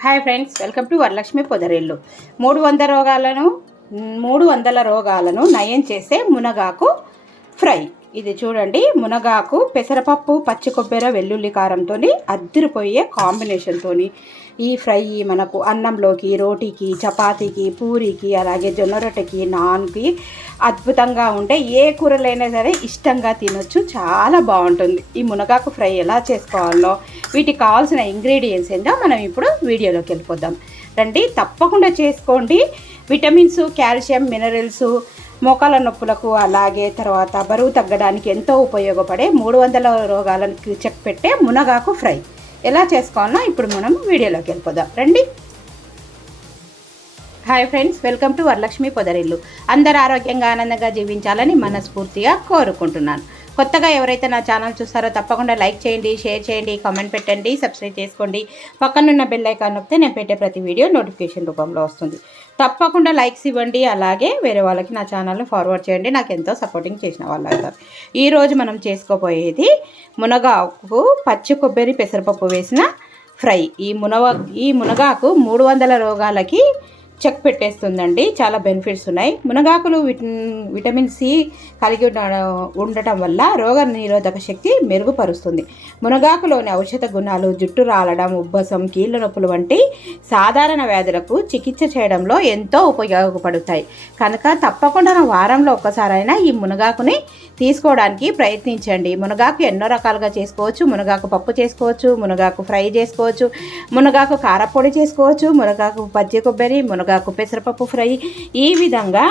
Hi friends welcome to Varalakshmi Podarillu మూడు వందల రోగాలను మూడు వందల రోగాలను నయం చేసే మునగాకు ఫ్రై. ఇది చూడండి మునగాకు పెసరపప్పు పచ్చి కొబ్బరి వెల్లుల్లి కారంతో అద్దరిపోయే కాంబినేషన్తో ఈ ఫ్రై మనకు అన్నంలోకి రోటీకి చపాతీకి పూరికి అలాగే జొన్న రొట్టెకి నాన్కి అద్భుతంగా ఉంటే ఏ కూరలైనా సరే ఇష్టంగా తినొచ్చు చాలా బాగుంటుంది. ఈ మునగాకు ఫ్రై ఎలా చేసుకోవాలో వీటికి కావాల్సిన ఇంగ్రీడియంట్స్ ఏంటో మనం ఇప్పుడు వీడియోలోకి వెళ్ళిపోదాం. రండి తప్పకుండా చేసుకోండి. విటమిన్స్ కాల్షియం మినరల్స్ మోకాల నొప్పులకు అలాగే తర్వాత బరువు తగ్గడానికి ఎంతో ఉపయోగపడే మూడు వందల రోగాలను చెక్ పెట్టే మునగాకు ఫ్రై. ఎలా చేసుకోవాలో ఇప్పుడు మనం వీడియోలోకి వెళ్ళిపోదాం. రండి. Hi friends welcome to Varalakshmi Podarillu. అందరు ఆరోగ్యంగా ఆనందంగా జీవించాలని మనస్ఫూర్తిగా కోరుకుంటున్నాను. కొత్తగా ఎవరైతే నా ఛానల్ చూస్తారో తప్పకుండా లైక్ చేయండి షేర్ చేయండి కామెంట్ పెట్టండి సబ్స్క్రైబ్ చేసుకోండి. పక్కనున్న బెల్ ఐకాన్ నొప్పితే నేను పెట్టే ప్రతి వీడియో నోటిఫికేషన్ రూపంలో వస్తుంది. తప్పకుండా లైక్స్ ఇవ్వండి అలాగే వేరే వాళ్ళకి నా ఛానల్ని ఫార్వర్డ్ చేయండి. నాకు ఎంతో సపోర్టింగ్ చేసిన వాళ్ళు అవుతారు. ఈరోజు మనం చేసుకోబోయేది మునగాకు పచ్చి కొబ్బరి పెసరపప్పు వేసిన ఫ్రై. ఈ మునగ ఈ మునగాకు మూడు వందల రోగాలకి చెక్ పెట్టేస్తుందండి. చాలా బెనిఫిట్స్ ఉన్నాయి. మునగాకులు విటమిన్ సి కలిగి ఉండటం వల్ల రోగ నిరోధక శక్తి మెరుగుపరుస్తుంది. మునగాకులోని ఔషధ గుణాలు జుట్టు రాలడం ఉబ్బసం కీళ్ళ నొప్పులు వంటి సాధారణ వ్యాధులకు చికిత్స చేయడంలో ఎంతో ఉపయోగపడతాయి. కనుక తప్పకుండా వారంలో ఒక్కసారైనా ఈ మునగాకుని తీసుకోవడానికి ప్రయత్నించండి. మునగాకు ఎన్నో రకాలుగా చేసుకోవచ్చు. మునగాకు పప్పు చేసుకోవచ్చు మునగాకు ఫ్రై చేసుకోవచ్చు మునగాకు కారపొడి చేసుకోవచ్చు మునగాకు పచ్చి కొబ్బరి మునగ మునగాకు పెసరపప్పు ఫ్రై ఈ విధంగా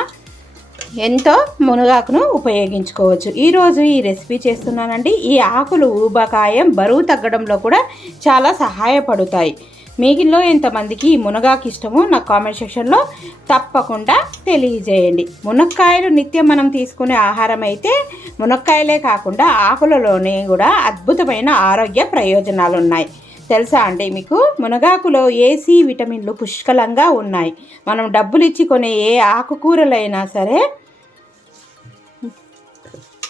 ఎంతో మునగాకును ఉపయోగించుకోవచ్చు. ఈరోజు ఈ రెసిపీ చేస్తున్నానండి. ఈ ఆకులు ఊబకాయం బరువు తగ్గడంలో కూడా చాలా సహాయపడుతాయి. మీకిలో ఎంతమందికి ఈ మునగాకు ఇష్టమో నా కామెంట్ సెక్షన్లో తప్పకుండా తెలియజేయండి. మునక్కాయలు నిత్యం మనం తీసుకునే ఆహారం అయితే మునక్కాయలే కాకుండా ఆకులలోనే కూడా అద్భుతమైన ఆరోగ్య ప్రయోజనాలు ఉన్నాయి తెలుసా అండి మీకు? మునగాకులో ఏసీ విటమిన్లు పుష్కలంగా ఉన్నాయి? మనం డబ్బులు ఇచ్చి కొనే ఏ ఆకుకూరలైనా సరే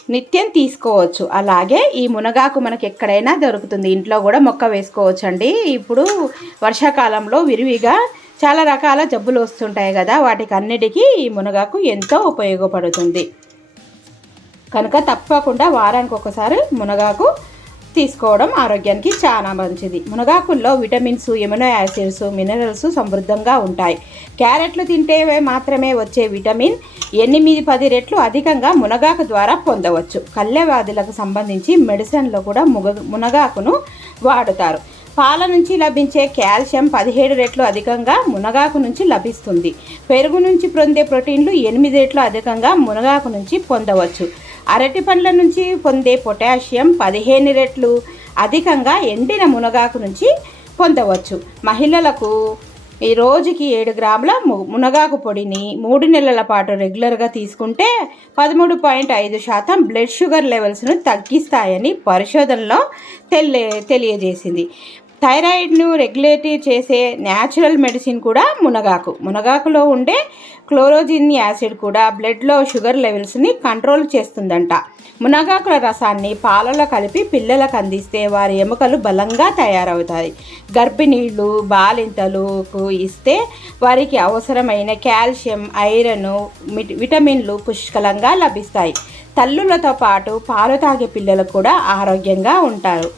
నిత్యం తీసుకోవచ్చు. అలాగే ఈ మునగాకు మనకి ఎక్కడైనా దొరుకుతుంది. ఇంట్లో కూడా మొక్క వేసుకోవచ్చు అండి ఇప్పుడు వర్షాకాలంలో విరివిగా చాలా రకాల జబ్బులు వస్తుంటాయి కదా వాటికి అన్నిటికీ ఈ మునగాకు ఎంతో ఉపయోగపడుతుంది. కనుక తప్పకుండా వారానికి ఒకసారి మునగాకు తీసుకోవడం ఆరోగ్యానికి చాలా మంచిది. మునగాకుల్లో విటమిన్స్ ఎమినో యాసిడ్స్ మినరల్స్ సమృద్ధంగా ఉంటాయి. క్యారెట్లు తింటే మాత్రమే వచ్చే విటమిన్ ఎనిమిది పది రెట్లు అధికంగా మునగాకు ద్వారా పొందవచ్చు. కళ్ళె వ్యాధులకు సంబంధించి మెడిసిన్లో కూడా ముగ మునగాకును వాడుతారు. పాల నుంచి లభించే కాల్షియం పదిహేడు రెట్లు అధికంగా మునగాకు నుంచి లభిస్తుంది. పెరుగు నుంచి పొందే ప్రోటీన్లు ఎనిమిది రెట్లు అధికంగా మునగాకు నుంచి పొందవచ్చు. అరటి పండ్ల నుంచి పొందే పొటాషియం పదిహేను రెట్లు. అధికంగా ఎండిన మునగాకు నుంచి పొందవచ్చు. మహిళలకు ఈ రోజుకి ఏడు గ్రాముల మునగాకు పొడిని మూడు నెలల పాటు రెగ్యులర్గా తీసుకుంటే పదమూడు పాయింట్ ఐదు శాతం బ్లడ్ షుగర్ లెవెల్స్ను తగ్గిస్తాయని పరిశోధనలో తెలి తెలియజేసింది. థైరాయిడ్ను రెగ్యులేట్ చేసే న్యాచురల్ మెడిసిన్ కూడా మునగాకు. మునగాకులో ఉండే క్లోరోజిన్ యాసిడ్ కూడా బ్లడ్లో షుగర్ లెవెల్స్ని కంట్రోల్ చేస్తుందంట. మునగాకుల రసాన్ని పాలలో కలిపి పిల్లలకు అందిస్తే వారి ఎముకలు బలంగా తయారవుతాయి. గర్భిణీళ్ళు బాలింతలకు ఇస్తే వారికి అవసరమైన కాల్షియం ఐరన్ విటమిన్లు పుష్కలంగా లభిస్తాయి. తల్లులతో పాటు పాలు తాగే పిల్లలు కూడా ఆరోగ్యంగా ఉంటారు.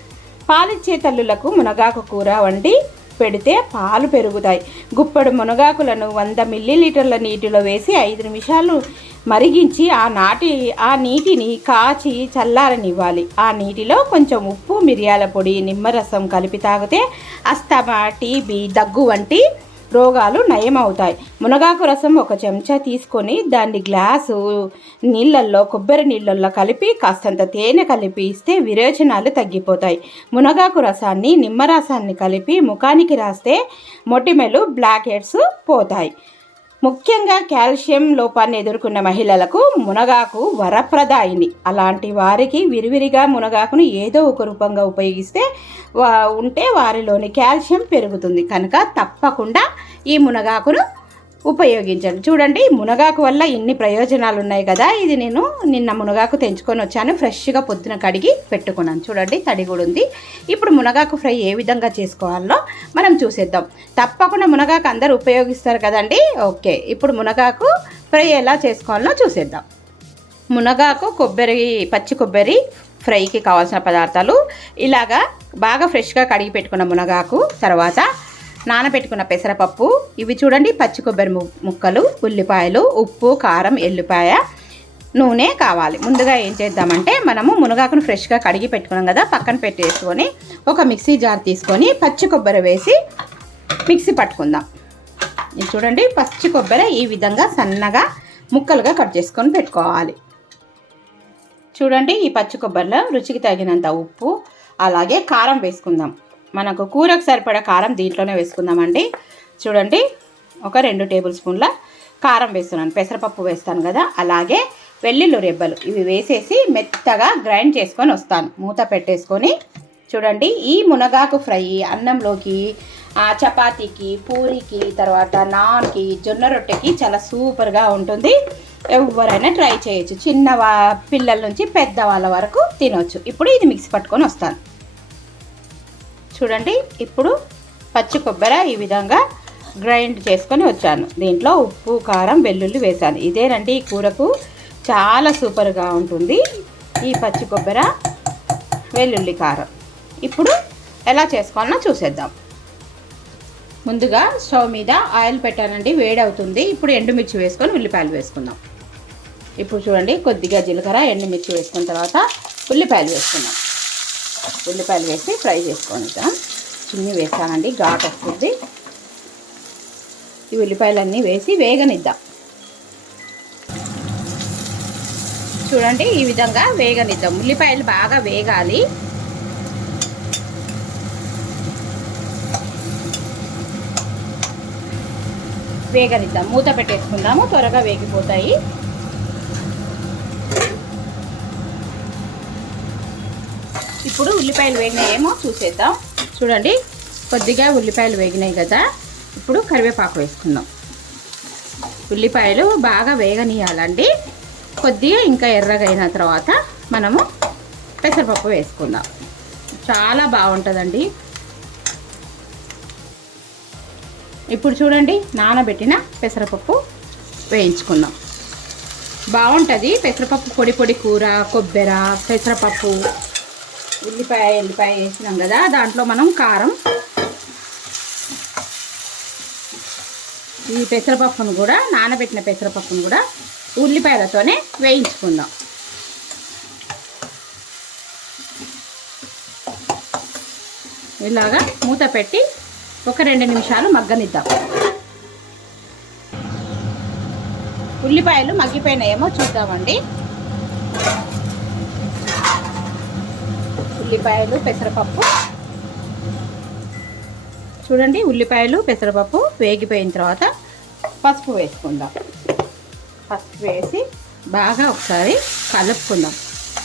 పాలిచ్చే తల్లులకు మునగాకు కూర వండి పెడితే పాలు పెరుగుతాయి. గుప్పడు మునగాకులను వంద మిల్లీలీటర్ల నీటిలో వేసి ఐదు నిమిషాలు మరిగించి ఆ నాటి ఆ నీటిని కాచి చల్లారనివ్వాలి. ఆ నీటిలో కొంచెం ఉప్పు మిరియాల పొడి నిమ్మరసం కలిపి తాగితే అస్తమా టీబీ దగ్గు వంటి రోగాలు నయమవుతాయి. మునగాకు రసం ఒక చెంచా తీసుకొని దాన్ని గ్లాసు నీళ్ళల్లో కొబ్బరి నీళ్ళల్లో కలిపి కాస్తంత తేనె కలిపి ఇస్తే విరేచనాలు తగ్గిపోతాయి. మునగాకు రసాన్ని నిమ్మరసాన్ని కలిపి ముఖానికి రాస్తే మొటిమెలు బ్లాక్ హెడ్స్ పోతాయి. ముఖ్యంగా కాల్షియం లోపాన్ని ఎదుర్కొన్న మహిళలకు మునగాకు వరప్రదాయిని. అలాంటి వారికి విరివిరిగా మునగాకును ఏదో ఒక రూపంగా ఉపయోగిస్తే ఉంటే వారిలోని కాల్షియం పెరుగుతుంది. కనుక తప్పకుండా ఈ మునగాకును ఉపయోగించండి. చూడండి మునగాకు వల్ల ఇన్ని ప్రయోజనాలు ఉన్నాయి కదా. ఇది నేను నిన్న మునగాకు తెంచుకొని వచ్చాను. ఫ్రెష్గా పొద్దున కడిగి పెట్టుకున్నాను. చూడండి తడి కూడా ఉంది. ఇప్పుడు మునగాకు ఫ్రై ఏ విధంగా చేసుకోవాలో మనం చూసేద్దాం. తప్పకుండా మునగాకు అందరూ ఉపయోగిస్తారు కదండి? ఓకే ఇప్పుడు మునగాకు ఫ్రై ఎలా చేసుకోవాలో చూసేద్దాం. మునగాకు కొబ్బరి పచ్చి కొబ్బరి ఫ్రైకి కావాల్సిన పదార్థాలు. ఇలాగా బాగా ఫ్రెష్గా కడిగి పెట్టుకున్న మునగాకు తర్వాత నానబెట్టుకున్న పెసరపప్పు ఇవి చూడండి పచ్చి కొబ్బరి ముక్కలు ఉల్లిపాయలు ఉప్పు కారం ఎల్లిపాయ నూనె కావాలి. ముందుగా ఏం చేద్దామంటే మనము మునగాకును ఫ్రెష్గా కడిగి పెట్టుకున్నాం కదా పక్కన పెట్టేసుకొని ఒక మిక్సీ జార్ తీసుకొని పచ్చి కొబ్బరి వేసి మిక్సీ పట్టుకుందాం. ఇది చూడండి పచ్చి కొబ్బరి ఈ విధంగా సన్నగా ముక్కలుగా కట్ చేసుకొని పెట్టుకోవాలి. చూడండి ఈ పచ్చి కొబ్బరిలో రుచికి తగినంత ఉప్పు అలాగే కారం వేసుకుందాం. మనకు కూరకు సరిపడా కారం దీంట్లోనే వేసుకుందామండి. చూడండి ఒక రెండు టేబుల్ స్పూన్ల కారం వేస్తున్నాను. పెసరపప్పు వేస్తాను కదా అలాగే వెల్లుల్లి రెబ్బలు. ఇవి వేసేసి మెత్తగా గ్రైండ్ చేసుకొని వస్తాను. మూత పెట్టేసుకొని చూడండి ఈ మునగాకు ఫ్రై అన్నంలోకి ఆ, చపాతీకి పూరికి తర్వాత నాన్కి జొన్న రొట్టెకి చాలా సూపర్గా ఉంటుంది. ఎవరైనా ట్రై చేయొచ్చు. చిన్న పిల్లల నుంచి పెద్దవాళ్ళ వరకు తినొచ్చు. ఇప్పుడు ఇది మిక్సీ పట్టుకొని వస్తాను. చూడండి ఇప్పుడు పచ్చి కొబ్బరి ఈ విధంగా గ్రైండ్ చేసుకొని వచ్చాను. దీంట్లో ఉప్పు కారం వెల్లుల్లి వేశాను. ఇదేనండి ఈ కూరకు చాలా సూపర్గా ఉంటుంది. ఈ పచ్చి కొబ్బరి వెల్లుల్లి కారం. ఇప్పుడు ఎలా చేసుకోవాలన్నా చూసేద్దాం. ముందుగా స్టవ్ మీద ఆయిల్ పెట్టానండి వేడి అవుతుంది ఇప్పుడు ఎండుమిర్చి వేసుకొని ఉల్లిపాయలు వేసుకుందాం. ఇప్పుడు చూడండి కొద్దిగా జీలకర్ర ఎండుమిర్చి వేసుకున్న తర్వాత ఉల్లిపాయలు వేసుకుందాం. ఉల్లిపాయలు వేసి ఫ్రై చేసుకుందాం చిన్ని వేస్తానండి ఘాట్ వస్తుంది. ఈ ఉల్లిపాయలన్నీ వేసి వేగనిద్దాం. చూడండి ఈ విధంగా వేగనిద్దాం. ఉల్లిపాయలు బాగా వేగాలి. వేగనిద్దాం. మూత పెట్టేసుకుందాము త్వరగా వేగిపోతాయి. ఇప్పుడు ఉల్లిపాయలు వేగినాయేమో చూసేద్దాం. చూడండి కొద్దిగా ఉల్లిపాయలు వేగినాయి కదా. ఇప్పుడు కరివేపాకు వేసుకుందాం. ఉల్లిపాయలు బాగా వేగనీయాలండి. కొద్దిగా ఇంకా ఎర్రగైన తర్వాత మనము పెసరపప్పు వేసుకుందాం. చాలా బాగుంటుందండి. ఇప్పుడు చూడండి నానబెట్టిన పెసరపప్పు వేయించుకుందాం. బాగుంటుంది. పెసరపప్పు పొడి పొడి కూర కొబ్బెర పెసరపప్పు ఉల్లిపాయ ఎల్లిపాయ వేసినాం కదా దాంట్లో మనం కారం ఈ పెసరపప్పును కూడా నానబెట్టిన పెసరపప్పును కూడా ఉల్లిపాయలతోనే వేయించుకుందాం. ఇలాగా మూత పెట్టి ఒక రెండు నిమిషాలు మగ్గనిద్దాం. ఉల్లిపాయలు మగ్గిపోయినాయేమో చూద్దామండి. ఉల్లిపాయలు పెసరపప్పు. చూడండి ఉల్లిపాయలు పెసరపప్పు వేగిపోయిన తర్వాత పసుపు వేసుకుందాం. పసుపు వేసి బాగా ఒకసారి కలుపుకుందాం.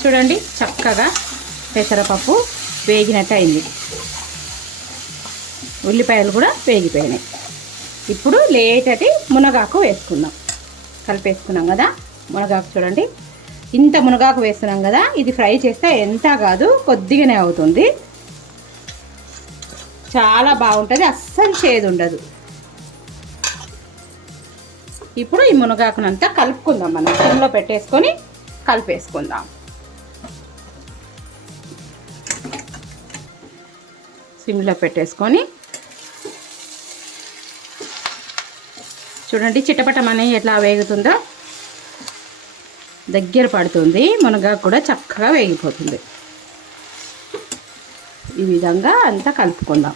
చూడండి చక్కగా పెసరపప్పు వేగినట్టు అయింది. ఉల్లిపాయలు కూడా వేగిపోయినాయి. ఇప్పుడు లేటటి మునగాకు వేసుకుందాం. కలిపేసుకున్నాం కదా మునగాకు చూడండి ఇంత మునగాకు వేస్తున్నాం కదా ఇది ఫ్రై చేస్తే ఎంత కాదు కొద్దిగానే అవుతుంది. చాలా బాగుంటుంది అస్సలు చేదు ఉండదు ఇప్పుడు ఈ మునగాకునంతా కలుపుకుందాం మనం. సిమ్లో పెట్టేసుకొని కలిపేసుకుందాం. సిమ్లో పెట్టేసుకొని చూడండి చిటపటమని ఎట్లా వేగుతుందో. దగ్గర పడుతుంది మునగాకు కూడా చక్కగా వేగిపోతుంది. ఈ విధంగా అంతా కలుపుకుందాం.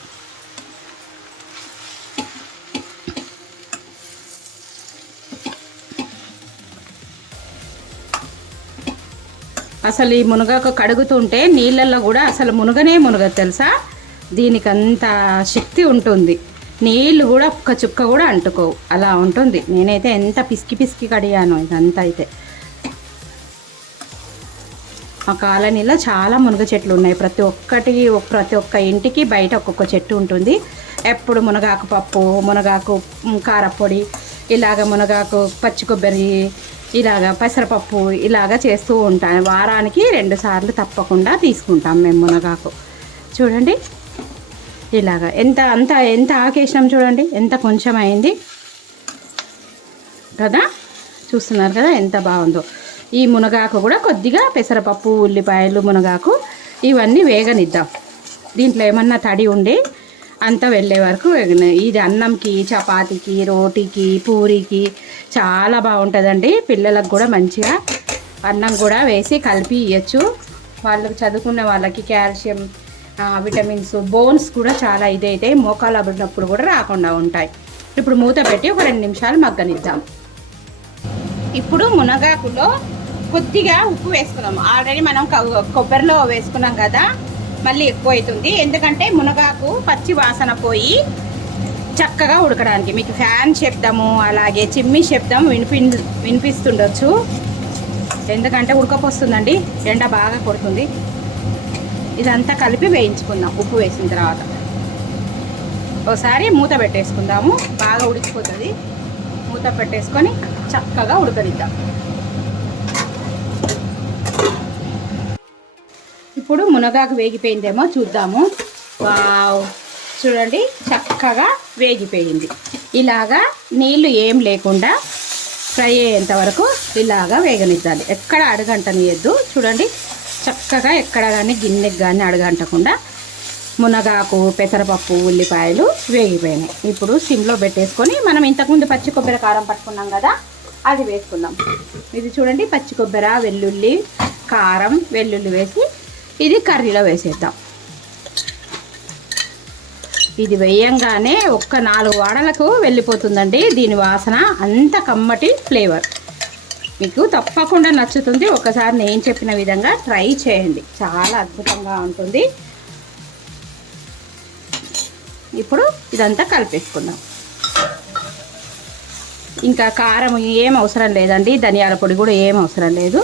అసలు ఈ మునగాకు కడుగుతుంటే నీళ్ళల్లో కూడా అసలు మునగనే మునగదు తెలుసా? దీనికి అంత శక్తి ఉంటుంది. నీళ్ళు కూడా ఒక్క చుక్క కూడా అంటుకోవు. అలా ఉంటుంది. నేనైతే ఎంత పిసికి పిసికి కడిగాను ఇదంతా అయితే. మా కాలనీలో చాలా మునగ చెట్లు ఉన్నాయి. ప్రతి ఒక్కటి ప్రతి ఒక్క ఇంటికి బయట ఒక్కొక్క చెట్టు ఉంటుంది. ఎప్పుడు మునగాకు పప్పు మునగాకు కారపొడి ఇలాగ మునగాకు పచ్చి కొబ్బరి ఇలాగ పెసరపప్పు ఇలాగ చేస్తూ ఉంటాను. వారానికి రెండు సార్లు తప్పకుండా తీసుకుంటాం మేము మునగాకు. చూడండి. ఇలాగ ఎంత అంత ఎంత ఆకేసినాం చూడండి. ఎంత కొంచెం అయింది కదా? చూస్తున్నారు కదా? ఎంత బాగుందో. ఈ మునగాకు కూడా కొద్దిగా పెసరపప్పు ఉల్లిపాయలు మునగాకు ఇవన్నీ వేగనిద్దాం. దీంట్లో ఏమన్నా తడి ఉండి అంతా వెళ్ళే వరకు వేగని. ఇది అన్నంకి చపాతీకి రోటీకి పూరికి చాలా బాగుంటుందండి. పిల్లలకు కూడా మంచిగా అన్నం కూడా వేసి కలిపి ఇవ్వచ్చు వాళ్ళకి చదువుకునే వాళ్ళకి కాల్షియం విటమిన్స్ బోన్స్ కూడా చాలా ఇదైతే మోకాలు అబ్బినప్పుడు కూడా రాకుండా ఉంటాయి. ఇప్పుడు మూత పెట్టి ఒక రెండు నిమిషాలు మగ్గనిద్దాం. ఇప్పుడు మునగాకులో కొద్దిగా ఉప్పు వేసుకున్నాం. ఆల్రెడీ మనం కొబ్బరిలో వేసుకున్నాం కదా మళ్ళీ ఎక్కువ అవుతుంది ఎందుకంటే మునగాకు పచ్చి వాసన పోయి చక్కగా ఉడకడానికి. మీకు ఫ్యాన్ శబ్దము అలాగే చిమ్మి శబ్దం వినిపి వినిపిస్తుండొచ్చు. ఎందుకంటే ఉడకపోస్తుందండి ఎండ బాగా కొడుతుంది. ఇదంతా కలిపి వేయించుకుందాం ఉప్పు వేసిన తర్వాత. ఒకసారి మూత పెట్టేసుకుందాము. బాగా ఉడికిపోతుంది. మూత పెట్టేసుకొని చక్కగా ఉడకనిద్దాం. ఇప్పుడు మునగాకు వేగిపోయిందేమో చూద్దాము. వావ్. చూడండి చక్కగా వేగిపోయింది. ఇలాగా నీళ్ళు ఏం లేకుండా ఫ్రై అయ్యేంత వరకు ఇలాగా వేగనిద్దాలి. ఎక్కడ అడగంటనియద్దు. చూడండి చక్కగా ఎక్కడ కానీ గిన్నెకి కానీ అడగంటకుండా మునగాకు పెసరపప్పు ఉల్లిపాయలు వేగిపోయినాయి. ఇప్పుడు సిమ్లో పెట్టేసుకొని మనం ఇంతకుముందు పచ్చి కొబ్బరి కారం పట్టుకున్నాం కదా అది వేసుకుందాం. ఇది చూడండి పచ్చి కొబ్బరి వెల్లుల్లి కారం వెల్లుల్లి వేసి ఇది కర్రీలో వేసేద్దాం. ఇది వేయంగానే ఒక్క నాలుగు వాడలకు వెళ్ళిపోతుందండి. దీని వాసన అంత కమ్మటి ఫ్లేవర్. మీకు తప్పకుండా నచ్చుతుంది. ఒకసారి నేను చెప్పిన విధంగా ట్రై చేయండి. చాలా అద్భుతంగా ఉంటుంది. ఇప్పుడు ఇదంతా కలిపేసుకుందాం. ఇంకా కారం ఏం అవసరం లేదండి. ధనియాల పొడి కూడా ఏం అవసరం లేదు.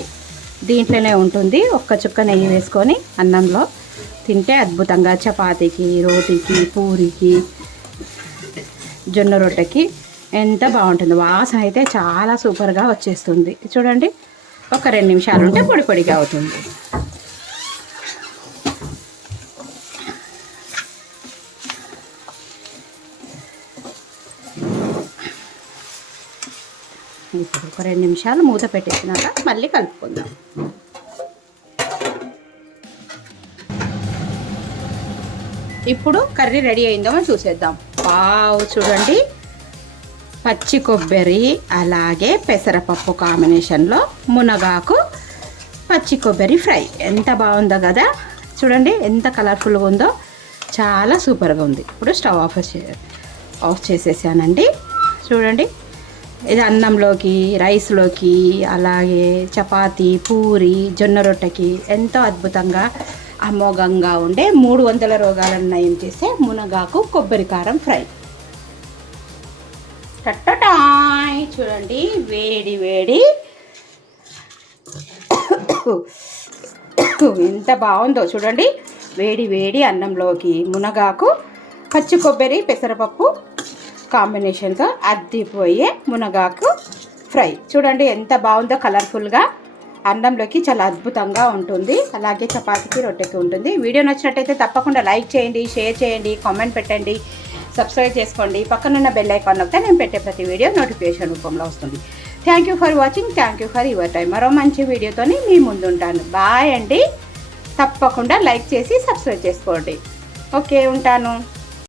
దీంట్లోనే ఉంటుంది. ఒక్క చుక్క నెయ్యి వేసుకొని అన్నంలో తింటే అద్భుతంగా చపాతీకి రోటీకి పూరికి జొన్న రొట్టెకి ఎంత బాగుంటుంది. వాసన అయితే చాలా సూపర్గా వచ్చేస్తుంది. చూడండి ఒక రెండు నిమిషాలు ఉంటే పొడి పొడిగా అవుతుంది. ఒక రెండు నిమిషాలు మూత పెట్టేసినాక మళ్ళీ కలుపుకుందాం. ఇప్పుడు కర్రీ రెడీ అయిందో చూసేద్దాం. పావు చూడండి. పచ్చి కొబ్బరి అలాగే పెసరపప్పు కాంబినేషన్లో మునగాకు పచ్చి కొబ్బరి ఫ్రై. ఎంత బాగుందో కదా. చూడండి ఎంత కలర్ఫుల్గా ఉందో. చాలా సూపర్గా ఉంది. ఇప్పుడు స్టవ్ ఆఫ్ చే ఆఫ్ చేసేసానండి. చూడండి ఇది అన్నంలోకి రైస్లోకి అలాగే చపాతి పూరి జొన్న రొట్టెకి ఎంతో అద్భుతంగా అమోఘంగా ఉండే మూడు వందల రోగాలను నయం చేసే మునగాకు కొబ్బరి కారం ఫ్రై. టట్టటాయ్! చూడండి వేడి వేడి. ఎంత బాగుందో చూడండి. వేడి వేడి అన్నంలోకి మునగాకు పచ్చి కొబ్బరి పెసరపప్పు కాంబినేషన్తో అద్దిపోయే మునగాకు ఫ్రై. చూడండి ఎంత బాగుందో కలర్ఫుల్గా. అన్నంలోకి చాలా అద్భుతంగా ఉంటుంది. అలాగే చపాతీకి రొట్టెకి ఉంటుంది. వీడియో నచ్చినట్టయితే తప్పకుండా లైక్ చేయండి షేర్ చేయండి కామెంట్ పెట్టండి సబ్స్క్రైబ్ చేసుకోండి. పక్కనున్న బెల్ ఐకాన్ నొక్కితే నేను పెట్టే ప్రతి వీడియో నోటిఫికేషన్ రూపంలో వస్తుంది. Thank you for watching thank you for your time మరో మంచి వీడియోతోని మీ ముందుంటాను. బాయ్ అండి. తప్పకుండా లైక్ చేసి సబ్స్క్రైబ్ చేసుకోండి. ఓకే ఉంటాను.